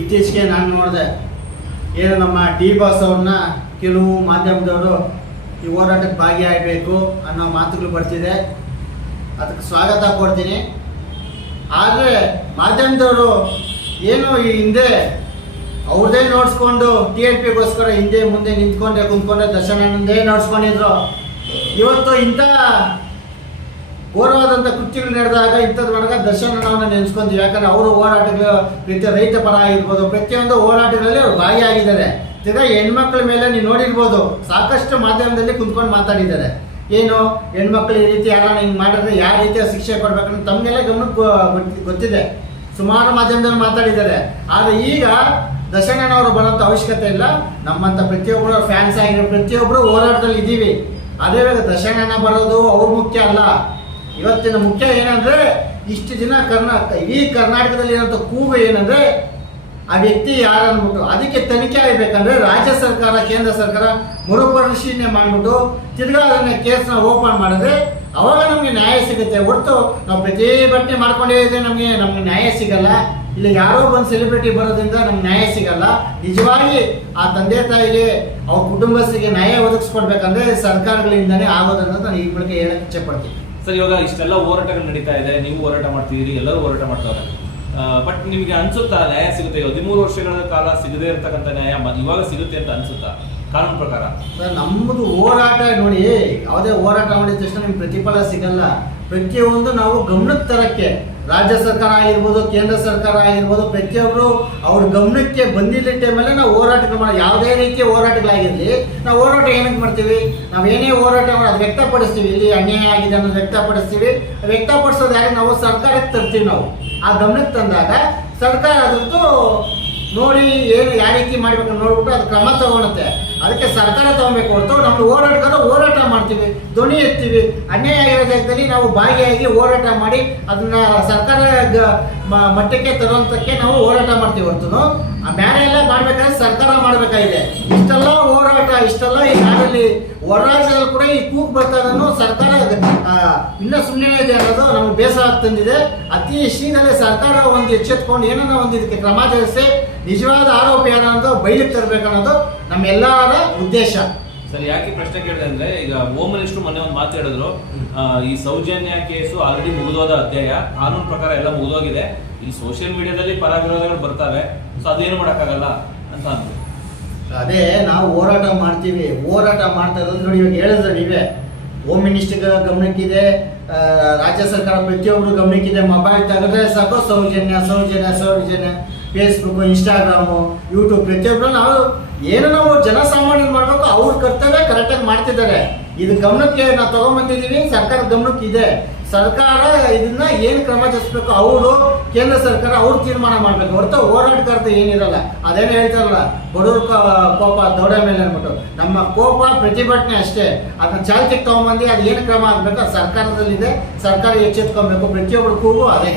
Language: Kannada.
ಇತ್ತೀಚೆಗೆ ನಾನು ನೋಡಿದೆ, ಏನು ನಮ್ಮ ಡಿ ಬಾಸ್ ಅವ್ರನ್ನ ಕೆಲವು ಮಾಧ್ಯಮದವರು ಈ ಹೋರಾಟಕ್ಕೆ ಭಾಗಿಯಾಗಬೇಕು ಅನ್ನೋ ಮಾತುಗಳು ಬರ್ತಿದೆ. ಅದಕ್ಕೆ ಸ್ವಾಗತ ಕೊಡ್ತೀನಿ. ಆದರೆ ಮಾಧ್ಯಮದವರು ಏನು ಈ ಹಿಂದೆ ಅವ್ರದ್ದೇ ನೋಡಿಸ್ಕೊಂಡು TRPಗೋಸ್ಕರ ಹಿಂದೆ ಮುಂದೆ ಕುಂತ್ಕೊಂಡೆ ದರ್ಶನಂದೇ ನೋಡ್ಸ್ಕೊಂಡಿದ್ರು. ಇವತ್ತು ಇಂಥ ಘೋರವಾದಂಥ ಕೃತ್ಯಗಳು ನಡೆದಾಗ ಇಂಥದ್ದು ಮಾಡಿದಾಗ ದರ್ಶನವನ್ನು ನೆನೆಸ್ಕೊಂತೀವಿ. ಯಾಕಂದರೆ ಅವರು ಹೋರಾಟಗಳು ರೈತ ಪರ ಆಗಿರ್ಬೋದು, ಪ್ರತಿಯೊಂದು ಹೋರಾಟಗಳಲ್ಲಿ ಅವ್ರು ಭಾಗಿಯಾಗಿದ್ದಾರೆ. ತಿರ್ಗಾ ಹೆಣ್ಮಕ್ಳ ಮೇಲೆ ನೀವು ನೋಡಿರ್ಬೋದು, ಸಾಕಷ್ಟು ಮಾಧ್ಯಮದಲ್ಲಿ ಕುಂತ್ಕೊಂಡು ಮಾತಾಡಿದ್ದಾರೆ. ಏನು ಹೆಣ್ಮಕ್ಳು ಈ ರೀತಿ ಯಾರನ್ನ ಹಿಂಗೆ ಮಾಡಿದ್ರೆ ಯಾವ ರೀತಿಯ ಶಿಕ್ಷೆ ಕೊಡ್ಬೇಕಂತ ತಮಗೆಲ್ಲ ಗಮನಕ್ಕೆ ಗೊತ್ತಿದೆ. ಸುಮಾರು ಮಾಧ್ಯಮದಲ್ಲಿ ಮಾತಾಡಿದ್ದಾರೆ. ಆದರೆ ಈಗ ದರ್ಶನವರು ಬರೋಂಥ ಅವಶ್ಯಕತೆ ಇಲ್ಲ. ನಮ್ಮಂಥ ಪ್ರತಿಯೊಬ್ಬರು ಫ್ಯಾನ್ಸ್ ಆಗಿರೋ ಪ್ರತಿಯೊಬ್ಬರು ಹೋರಾಟದಲ್ಲಿ ಇದ್ದೀವಿ. ಅದೇ ದರ್ಶನ ಬರೋದು ಅವ್ರ ಮುಖ್ಯ ಅಲ್ಲ. ಇವತ್ತಿನ ಮುಖ್ಯ ಏನಂದರೆ ಇಷ್ಟು ದಿನ ಇಡೀ ಕರ್ನಾಟಕದಲ್ಲಿ ಇರೋಂಥ ಕೂಗು ಏನಂದರೆ ಆ ವ್ಯಕ್ತಿ ಯಾರು ಅಂದ್ಬಿಟ್ಟು ಅದಕ್ಕೆ ತನಿಖೆ ಆಗಬೇಕಂದ್ರೆ ರಾಜ್ಯ ಸರ್ಕಾರ ಕೇಂದ್ರ ಸರ್ಕಾರ ಮರುಪರಿಶೀಲನೆ ಮಾಡಿಬಿಟ್ಟು ತಿರ್ಗಾ ಅದನ್ನ ಕೇಸ್ನ ಓಪನ್ ಮಾಡಿದ್ರೆ ಅವಾಗ ನಮಗೆ ನ್ಯಾಯ ಸಿಗುತ್ತೆ. ಹೊರತು ನಾವು ಪ್ರತಿಭಟನೆ ಮಾಡ್ಕೊಂಡೇ ಇದ್ರೆ ನಮಗೆ ನ್ಯಾಯ ಸಿಗಲ್ಲ. ಇಲ್ಲಿ ಯಾರೋ ಬಂದು ಸೆಲೆಬ್ರಿಟಿ ಬರೋದ್ರಿಂದ ನಮ್ಗೆ ನ್ಯಾಯ ಸಿಗಲ್ಲ. ನಿಜವಾಗಿ ಆ ತಂದೆ ತಾಯಿಗೆ ಅವ್ರ ಕುಟುಂಬಸ್ಥರಿಗೆ ನ್ಯಾಯ ಒದಗಿಸ್ಕೊಡ್ಬೇಕಂದ್ರೆ ಸರ್ಕಾರಗಳಿಂದನೇ ಆಗೋದನ್ನೋದು ನಾನು ಈ ಮೂಲಕ ಹೇಳಕ್ಕೆ ಇಚ್ಛೆ ಪಡ್ತೀನಿ. ಸರ್, ಇವಾಗ ಇಷ್ಟೆಲ್ಲ ಹೋರಾಟಗಳು ನಡೀತಾ ಇದೆ, ನೀವು ಹೋರಾಟ ಮಾಡ್ತಿದ್ದೀರಿ, ಎಲ್ಲರೂ ಹೋರಾಟ ಮಾಡ್ತಾರೆ. ಬಟ್ ನಿಮಗೆ ಅನ್ಸುತ್ತಾ ನ್ಯಾಯ ಸಿಗುತ್ತೆ? 13 ವರ್ಷಗಳ ಕಾಲ ಸಿಗದೇ ಇರ್ತಕ್ಕಂಥ ನ್ಯಾಯ ಇವಾಗ ಸಿಗುತ್ತೆ ಅಂತ ಅನ್ಸುತ್ತಾ ಕಾನೂನು ಪ್ರಕಾರ? ಸರ್, ನಮ್ಮದು ಹೋರಾಟ ನೋಡಿ, ಯಾವುದೇ ಹೋರಾಟ ಮಾಡಿದ ತಕ್ಷಣ ನಿಮ್ಗೆ ಪ್ರತಿಫಲ ಸಿಗಲ್ಲ. ಪ್ರತಿಯೊಂದು ನಾವು ಗಮನಕ್ಕೆ ತರಕ್ಕೆ ರಾಜ್ಯ ಸರ್ಕಾರ ಆಗಿರ್ಬೋದು, ಕೇಂದ್ರ ಸರ್ಕಾರ ಆಗಿರ್ಬೋದು, ಪ್ರತಿಯೊಬ್ಬರು ಅವ್ರ ಗಮನಕ್ಕೆ ಬಂದಿದ್ದ ಟೈಮಲ್ಲೇ ನಾವು ಹೋರಾಟಗಳು ಮಾಡೋ. ಯಾವುದೇ ರೀತಿಯ ಹೋರಾಟಗಳಾಗಿರಲಿ, ನಾವು ಹೋರಾಟ ಏನಕ್ಕೆ ಮಾಡ್ತೀವಿ? ನಾವು ಏನೇ ಹೋರಾಟ ಮಾಡಿ ಅದು ವ್ಯಕ್ತಪಡಿಸ್ತೀವಿ. ಇಲ್ಲಿ ಅನ್ಯಾಯ ಆಗಿದೆ ಅನ್ನೋದು ವ್ಯಕ್ತಪಡಿಸ್ತೀವಿ. ವ್ಯಕ್ತಪಡಿಸೋದು ಯಾಕೆ ನಾವು ಸರ್ಕಾರಕ್ಕೆ ತರ್ತೀವಿ. ನಾವು ಆ ಗಮನಕ್ಕೆ ತಂದಾಗ ಸರ್ಕಾರ ಅದ್ರದ್ದು ನೋಡಿ ಏನು ಯಾವ ರೀತಿ ಮಾಡ್ಬೇಕು ನೋಡ್ಬಿಟ್ಟು ಅದು ಕ್ರಮ ತಗೊಳುತ್ತೆ. ಅದಕ್ಕೆ ಸರ್ಕಾರ ತಗೊಬೇಕು ಹೊರತು ನಮ್ದು ಹೋರಾಟ ಮಾಡ್ತೀವಿ, ಧ್ವನಿ ಎತ್ತೀವಿ. ಅನ್ಯಾಯ ಆಗಿರೋ ಜಾಗದಲ್ಲಿ ನಾವು ಭಾಗಿಯಾಗಿ ಹೋರಾಟ ಮಾಡಿ ಅದನ್ನ ಸರ್ಕಾರ ಮಟ್ಟಕ್ಕೆ ತರುವಂತಕ್ಕೆ ನಾವು ಹೋರಾಟ ಮಾಡ್ತೀವಿ ಹೊರತು ಆ ಬೇರೆ ಎಲ್ಲ ಮಾಡ್ಬೇಕಾದ್ರೆ ಸರ್ಕಾರ ಮಾಡಬೇಕಾಗಿದೆ. ಇಷ್ಟೆಲ್ಲ ಹೋರಾಟ, ಇಷ್ಟೆಲ್ಲ ಈ ನಾಡಲ್ಲಿ ಹೊರ ರಾಜ್ಯದಲ್ಲಿ ಕೂಡ ಈ ಕೂಗು ಬರ್ತಾ ಇರೋದು ಸರ್ಕಾರ ಇನ್ನೂ ಸುಮ್ಮನೆ ಇದೆ ಅನ್ನೋದು ನಮ್ಗೆ ಬೇಸರ ತಂದಿದೆ. ಅತಿ ಶೀಘ್ರದಲ್ಲೇ ಸರ್ಕಾರ ಒಂದು ಎಚ್ಚೆತ್ಕೊಂಡು ಏನನ್ನ ಒಂದು ಇದಕ್ಕೆ ಕ್ರಮ ಜರುಗಿಸಿ ನಿಜವಾದ ಆರೋಪ ಯಾರಂತ ಬಯಲಿಗೆ ತರಬೇಕನ್ನೋದು ನಮ್ಮೆಲ್ಲರ ಉದ್ದೇಶ. ಸರ್, ಯಾಕೆ ಪ್ರಶ್ನೆ ಕೇಳಿದೆ ಅಂದ್ರೆ, ಈಗ ಹೋಮ್ ಮಿನಿಸ್ಟರ್ ಮೊನ್ನೆ ಒಂದು ಮಾತು ಹೇಳಿದ್ರು, ಈ ಸೌಜನ್ಯ ಕೇಸು ಆಲ್ರೆಡಿ ಮುಗಿದೋದ ಅಧ್ಯಾಯ, ಕಾನೂನು ಪ್ರಕಾರ ಎಲ್ಲ ಮುಗಿದೋಗಿದೆ. ಈ ಸೋಷಿಯಲ್ ಮೀಡಿಯಾದಲ್ಲಿ ಪರ ವಿರೋಧಗಳು ಬರ್ತವೆ, ಸೊ ಅದೇನು ಮಾಡೋಕ್ಕಾಗಲ್ಲ ಅಂತ ಅಂದ್ರು. ಅದೇ ನಾವು ಹೋರಾಟ ಮಾಡ್ತೀವಿ, ಹೋರಾಟ ಮಾಡ್ತಾ ಇರೋದು ನೋಡಿ. ಇವಾಗ ಹೇಳಿದ್ರೆ ನೀವೇ ಹೋಮ್ ಮಿನಿಸ್ಟರ್ ಗಮನಕ್ಕಿದೆ, ರಾಜ್ಯ ಸರ್ಕಾರ ಪ್ರತಿಯೊಬ್ಬರು ಗಮನಕ್ಕಿದೆ. ಮೊಬೈಲ್ ತೆಗೆದ್ರೆ ಸಾಕು ಸೌಜನ್ಯ ಫೇಸ್ಬುಕ್, ಇನ್ಸ್ಟಾಗ್ರಾಮು, ಯೂಟ್ಯೂಬ್ ಪ್ರತಿಯೊಬ್ಬರು ನಾವು ಜನಸಾಮಾನ್ಯರು ಮಾಡಬೇಕು. ಅವ್ರ ಕರ್ತವ್ಯ ಕರೆಕ್ಟಾಗಿ ಮಾಡ್ತಿದ್ದಾರೆ. ಇದು ಗಮನಕ್ಕೆ ನಾವು ತಗೊಂಡ್ಬಂದಿದ್ದೀವಿ, ಸರ್ಕಾರ ಗಮನಕ್ಕೆ ಇದೆ. ಸರ್ಕಾರ ಇದನ್ನ ಏನು ಕ್ರಮ ಜರುಗಿಸ್ಬೇಕು ಅವರು ಕೇಂದ್ರ ಸರ್ಕಾರ ಅವ್ರು ತೀರ್ಮಾನ ಮಾಡಬೇಕು ಹೊರತು ಹೋರಾಟಗಾರ್ತ ಏನಿರಲ್ಲ. ಅದೇನು ಹೇಳ್ತಾರಲ್ಲ, ಬಡವ್ರ ಕೋಪ ದೊಡ್ಡ ಮೇಲೆ ಅಂದ್ಬಿಟ್ಟು ನಮ್ಮ ಕೋಪ ಪ್ರತಿಭಟನೆ ಅಷ್ಟೇ. ಅದನ್ನ ಚಾಲ್ತಿಗೆ ತಗೊಂಡ್ಬಂದು ಅದು ಏನು ಕ್ರಮ ಆಗಬೇಕು ಅದು ಸರ್ಕಾರದಲ್ಲಿದೆ. ಸರ್ಕಾರ ಎಚ್ಚೆತ್ಕೊಬೇಕು. ಪ್ರತಿಯೊಬ್ಬರು ಕೂಗು ಅದೇ.